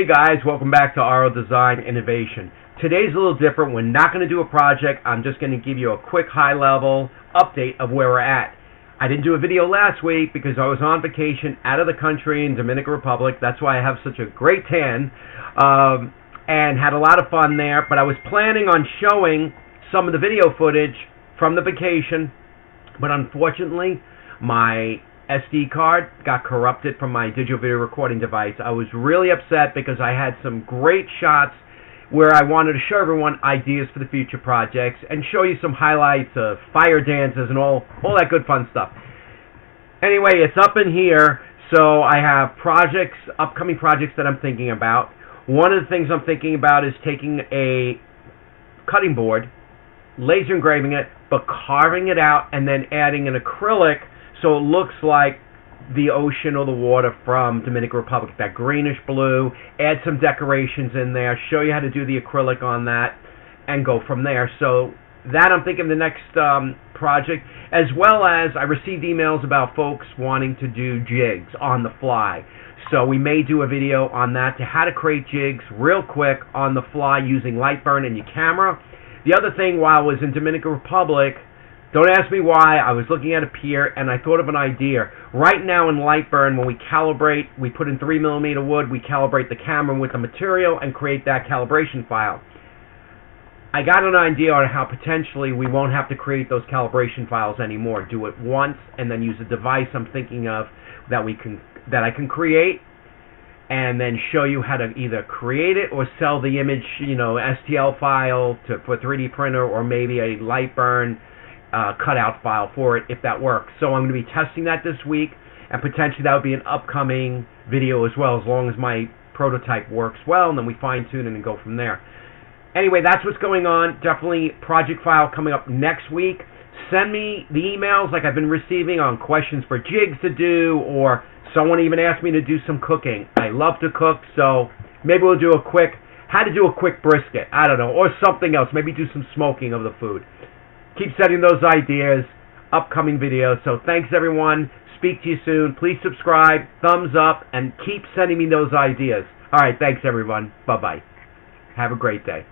Hey guys, welcome back to RLDesign.Innovations. Today's a little different. We're not going to do a project. I'm just going to give you a quick high-level update of where we're at. I didn't do a video last week because I was on vacation out of the country in Dominican Republic. That's why I have such a great tan and had a lot of fun there. But I was planning on showing some of the video footage from the vacation, but unfortunately my SD card got corrupted from my digital video recording device. I was really upset because I had some great shots where I wanted to show everyone ideas for the future projects and show you some highlights of fire dances and all that good fun stuff. Anyway, it's up in here, so I have projects, upcoming projects that I'm thinking about. One of the things I'm thinking about is taking a cutting board, laser engraving it, but carving it out and then adding an acrylic so it looks like the ocean or the water from Dominican Republic, that greenish blue. Add some decorations in there, show you how to do the acrylic on that, and go from there. So that I'm thinking the next project, as well as I received emails about folks wanting to do jigs on the fly. So we may do a video on that, to how to create jigs real quick on the fly using LightBurn and your camera. The other thing, while I was in Dominican Republic, don't ask me why, I was looking at a pier and I thought of an idea. Right now in LightBurn, when we calibrate, we put in 3mm wood, we calibrate the camera with the material and create that calibration file. I got an idea on how potentially we won't have to create those calibration files anymore. Do it once and then use a device I'm thinking of that I can create, and then show you how to either create it or sell the image, STL file for 3D printer, or maybe a LightBurn cutout file for it, if that works. So I'm going to be testing that this week, and potentially that would be an upcoming video as well, as long as my prototype works well, and then we fine-tune it and go from there. Anyway, that's what's going on. Definitely project file coming up next week. Send me the emails like I've been receiving on questions for jigs to do, or someone even asked me to do some cooking. I love to cook, so maybe we'll do how to do a quick brisket, I don't know, or something else. Maybe do some smoking of the food. Keep sending those ideas, upcoming videos. So thanks everyone. Speak to you soon. Please subscribe, thumbs up, and keep sending me those ideas. All right, thanks everyone. Bye-bye. Have a great day.